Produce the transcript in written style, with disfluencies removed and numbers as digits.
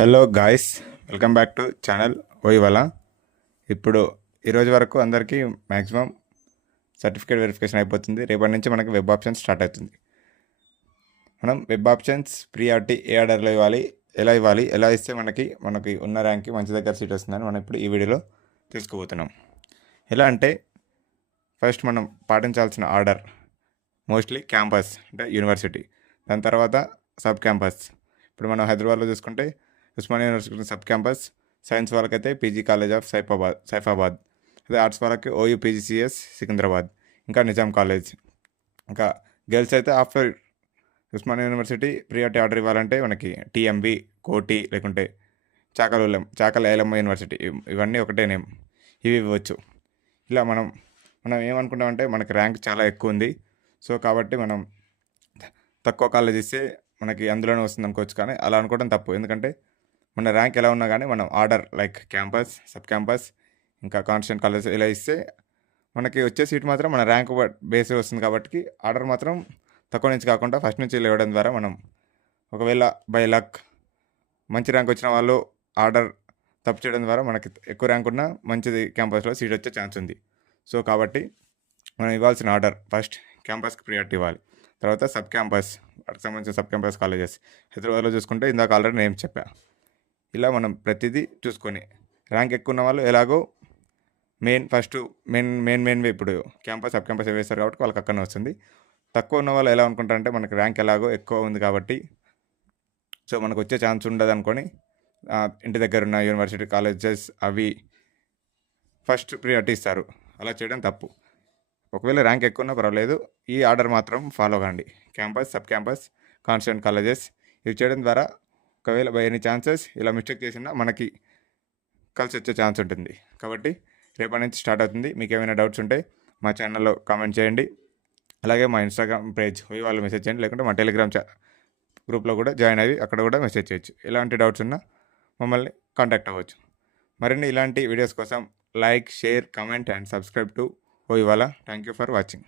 Hello guys, welcome back to channel Oyiwala. ఇప్పుడు ఈరోజు వరకు అందరికీ మ్యాక్సిమం సర్టిఫికేట్ వెరిఫికేషన్ అయిపోతుంది. రేపటి నుంచి మనకి వెబ్ ఆప్షన్స్ స్టార్ట్ అవుతుంది. మనం వెబ్ ఆప్షన్స్ ప్రియారిటీ ఏ ఆర్డర్లో ఇవ్వాలి, ఎలా ఇస్తే మనకి ఉన్న ర్యాంక్కి మంచి దగ్గర సీట్ వస్తుందని మనం ఇప్పుడు ఈ వీడియోలో తెలుసుకోబోతున్నాం. ఎలా అంటే ఫస్ట్ మనం పాటించాల్సిన ఆర్డర్ మోస్ట్లీ క్యాంపస్ అంటే యూనివర్సిటీ, దాని తర్వాత సబ్ క్యాంపస్. ఇప్పుడు మనం హైదరాబాద్లో చూసుకుంటే Osmania university sub campus, science వాళ్ళకైతే పీజీ కాలేజ్ ఆఫ్ సైఫాబాద్, అదే ఆర్ట్స్ వాళ్ళకి ఓయూ పీజీసీఎస్ సికింద్రాబాద్, ఇంకా నిజాం కాలేజ్. ఇంకా గర్ల్స్ అయితే after Osmania university priority order ఇవ్వాలంటే మనకి టీఎంబి, కోటి, లేకుంటే చాకల ఐలమ్మ యూనివర్సిటీ, ఇవన్నీ ఒకటే నేమ్, ఇవి ఇవ్వచ్చు. ఇలా మనం ఏమనుకుంటామంటే మనకి ర్యాంక్ చాలా ఎక్కువ ఉంది, సో కాబట్టి మనం తక్కువ కాలేజ్ ఇస్తే మనకి అందులోనే వస్తుంది అనుకోవచ్చు. కానీ అలా అనుకోవడం తప్పు. ఎందుకంటే మన ర్యాంక్ ఎలా ఉన్నా కానీ మనం order like campus, sub campus, ఇంకా కాన్స్టెంట్ కాలేజ్ ఇలా ఇస్తే మనకి వచ్చే సీట్ మాత్రం మన ర్యాంక్ బేస్ వస్తుంది. కాబట్టి ఆర్డర్ మాత్రం తక్కువ నుంచి కాకుండా ఫస్ట్ నుంచి ఇవ్వడం ద్వారా మనం ఒకవేళ బై లక్ మంచి ర్యాంక్ వచ్చిన వాళ్ళు ఆర్డర్ తప్పు చేయడం ద్వారా మనకి ఎక్కువ ర్యాంక్ ఉన్న మంచిది క్యాంపస్లో సీట్ వచ్చే ఛాన్స్ ఉంది. సో కాబట్టి మనం ఇవ్వాల్సిన ఆర్డర్ ఫస్ట్ క్యాంపస్కి ప్రియారిటీ ఇవ్వాలి, తర్వాత సబ్ క్యాంపస్, వాటికి సంబంధించిన సబ్ క్యాంపస్ కాలేజెస్. హైదరాబాద్లో చూసుకుంటే ఇందాక ఆల్రెడీ నేమ్ చెప్పా. ఇలా మనం ప్రతిదీ చూసుకొని ర్యాంక్ ఎక్కువ ఉన్న వాళ్ళు ఎలాగో మెయిన్వి ఇప్పుడు క్యాంపస్, సబ్ క్యాంపస్ వేస్తారు కాబట్టి వాళ్ళకి అక్కడనే వస్తుంది. తక్కువ ఉన్న వాళ్ళు ఎలా అనుకుంటారంటే మనకి ర్యాంక్ ఎలాగో ఎక్కువ ఉంది కాబట్టి సో మనకు వచ్చే ఛాన్స్ ఉండదు అనుకొని ఇంటి దగ్గర ఉన్న యూనివర్సిటీ కాలేజెస్ అవి ఫస్ట్ ప్రియారిటీ ఇస్తారు. అలా చేయడం తప్పు. ఒకవేళ ర్యాంక్ ఎక్కువ ఉన్నా పర్వాలేదు, ఈ ఆర్డర్ మాత్రం ఫాలో కండి. Campus, sub campus, constant colleges ఇవి చేయడం ద్వారా ఒకవేళ బై ఎనీ ఛాన్సెస్ ఇలా మిస్టేక్ చేసినా మనకి కలిసి వచ్చే ఛాన్స్ ఉంటుంది. కాబట్టి రేపటి నుంచి స్టార్ట్ అవుతుంది. మీకు ఏమైనా డౌట్స్ ఉంటే మా ఛానల్లో కామెంట్ చేయండి. అలాగే మా ఇన్స్టాగ్రామ్ పేజ్ వాళ్ళు మెసేజ్ చేయండి, లేకుంటే మా టెలిగ్రామ్ గ్రూప్లో కూడా జాయిన్ అయ్యి అక్కడ కూడా మెసేజ్ చేయొచ్చు. ఎలాంటి డౌట్స్ ఉన్నా మమ్మల్ని కాంటాక్ట్ అవ్వచ్చు. మరిన్ని ఇలాంటి వీడియోస్ కోసం like, share, comment and subscribe to Oyiwala. Thank you for watching.